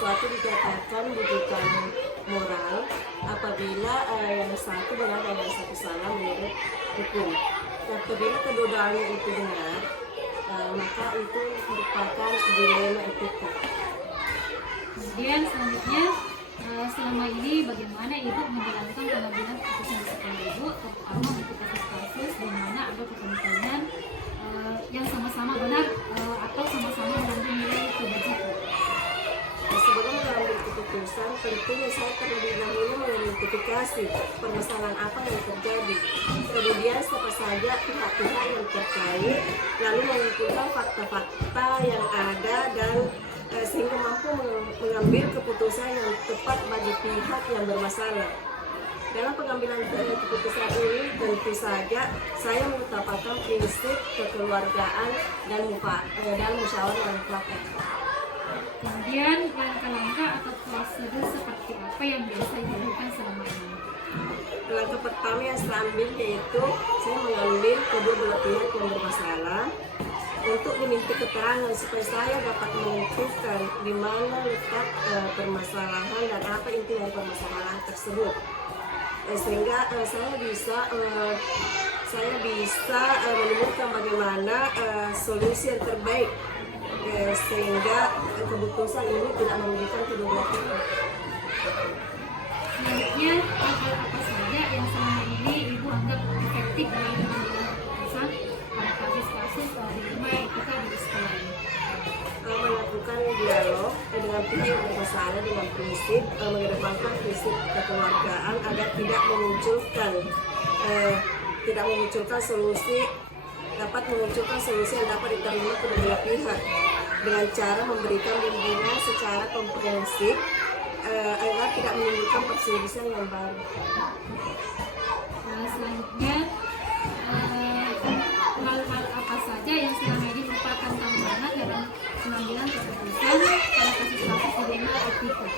sesuatu dikatakan bukan moral apabila yang satu benar dan yang satu salah menurut hukum. Apabila kedua-duanya itu benar, maka itu merupakan dilema etika. Kemudian selanjutnya, selama ini bagaimana Ibu menjalankan pengambilan keputusan di sekolah Ibu, terutama untuk kasus-kasus di mana ada kepentingan yang sama-sama benar atau sama-sama mengandung nilai kebajikan. Sebelum mengambil keputusan, tentunya saya terlebih dahulu mengidentifikasi permasalahan apa yang terjadi. Kemudian siapa saja pihak-pihak yang terkait, lalu mengumpulkan fakta-fakta yang ada dan sehingga mampu mengambil keputusan yang tepat bagi pihak yang bermasalah. Dalam pengambilan keputusan ini tentu saja saya mengutamakan prinsip kekeluargaan dan musyawarah mufakat. Kemudian langkah-langkah atau prosedur seperti apa yang biasa dilakukan selama ini? Langkah pertama yang saya ambil yaitu saya mengambil kedua belah pihak yang bermasalah untuk diminta keterangan supaya saya dapat menentukan di mana letak permasalahan dan apa inti dari permasalahan tersebut. Sehingga saya bisa menemukan bagaimana solusi yang terbaik sehingga keputusan ini tidak merugikan kedua belah pihak. Selanjutnya, hal apa saja yang selama ini Ibu anggap efektif dalam pengambilan keputusan pada kasus-kasus dilema etika di sekolah ini? Melakukan dialog dengan pihak yang bermasalah dengan prinsip mengedepankan prinsip kekeluargaan agar tidak memunculkan solusi yang dapat diterima kedua belah pihak dengan cara memberikan bimbingan secara komprehensif agar tidak menimbulkan perselisihan yang baru. Selanjutnya, hal-hal apa saja yang selama ini merupakan tantangan dalam pengambilan keputusan pada kasus-kasus dilema etika?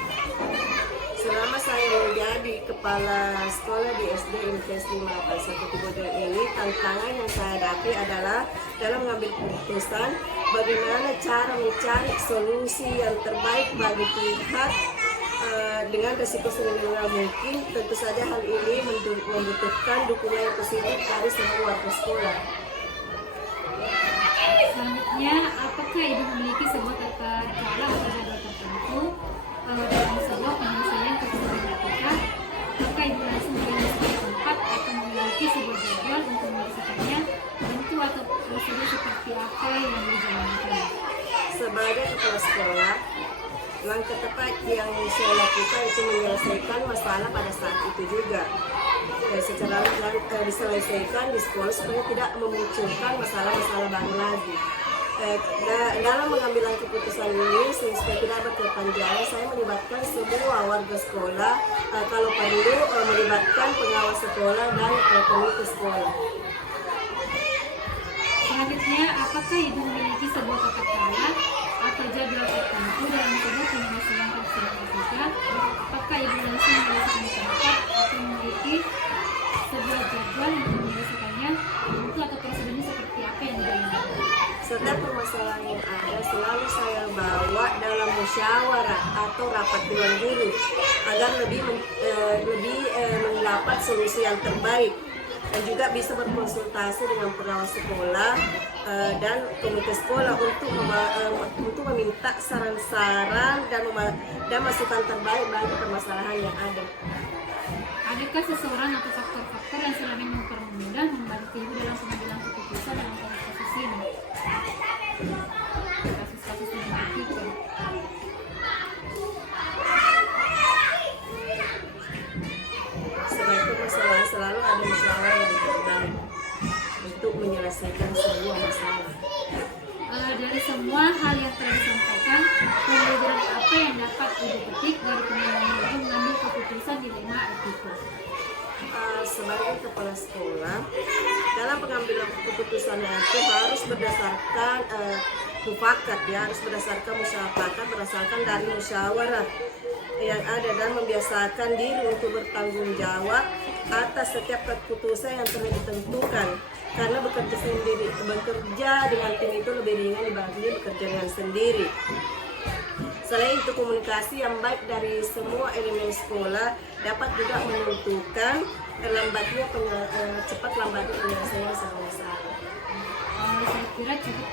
Selama saya menjadi kepala sekolah di SD IMTS 581 Bojonegoro ini, tantangan yang saya hadapi adalah dalam mengambil keputusan bagaimana cara mencari solusi yang terbaik bagi pihak dengan resiko seminimal mungkin. Tentu saja hal ini membutuhkan dukungan yang positif dari semua warga sekolah. Selanjutnya, apakah Ibu memiliki sebuah tata cara atau jadwal tertentu dalam sebuah penyelesaian keputusan etika? Apakah Ibu langsung berada di tempat atau memiliki sebuah jadwal untuk menyelesaikannya? Bentuk atau prosedur seperti apa yang dijalankan? Sebagai kepala sekolah, langkah tepat yang saya lakukan itu menyelesaikan masalah pada saat itu juga. Secara diselesaikan di sekolah supaya tidak memunculkan masalah-masalah baru lagi. Dalam mengambil keputusan ini supaya tidak berkepanjangan, saya melibatkan semua warga sekolah, kalau perlu melibatkan pengawas sekolah dan komite sekolah. Selanjutnya, apakah Ibu memiliki sebuah tata cara atau jadwal tertentu dalam sebuah penyelesaian keputusan etika? Apakah Ibu langsung menyelesaikan tempat atau memiliki sebuah jadwal untuk menyelesaikannya? Bentuk atau prosedurnya seperti apa yang dijalankan? Setiap permasalahan yang ada selalu saya bawa dalam musyawarah atau rapat dewan guru agar lebih mendapat solusi yang terbaik, dan juga bisa berkonsultasi dengan pengawas sekolah dan komite sekolah untuk meminta saran-saran dan masukan terbaik bagi permasalahan yang ada. Adakah seseorang atau faktor-faktor yang selama ini mempermudah membantu Ibu dalam pengambilan keputusan dalam kasus ini? Kasus-kasus dilema etika. Sebagai masalah selalu ada musyawarah yang terbaik untuk menyelesaikan sebuah masalah. Dari semua hal yang telah disampaikan, pembelajaran apa yang dapat Ibu petik dari pengalaman Ibu mengambil keputusan dilema etika? Sebagai kepala sekolah, dalam pengambilan keputusan itu harus berdasarkan mufakat, harus berdasarkan musyawarah, berdasarkan dari musyawarah yang ada, dan membiasakan diri untuk bertanggung jawab atas setiap keputusan yang telah ditentukan, karena bekerja dengan tim itu lebih ringan dibanding bekerja dengan sendiri. Selain itu, komunikasi yang baik dari semua elemen sekolah dapat juga menentukan cepat lambatnya penyelesaian sebuah masalah. Saya kira cukup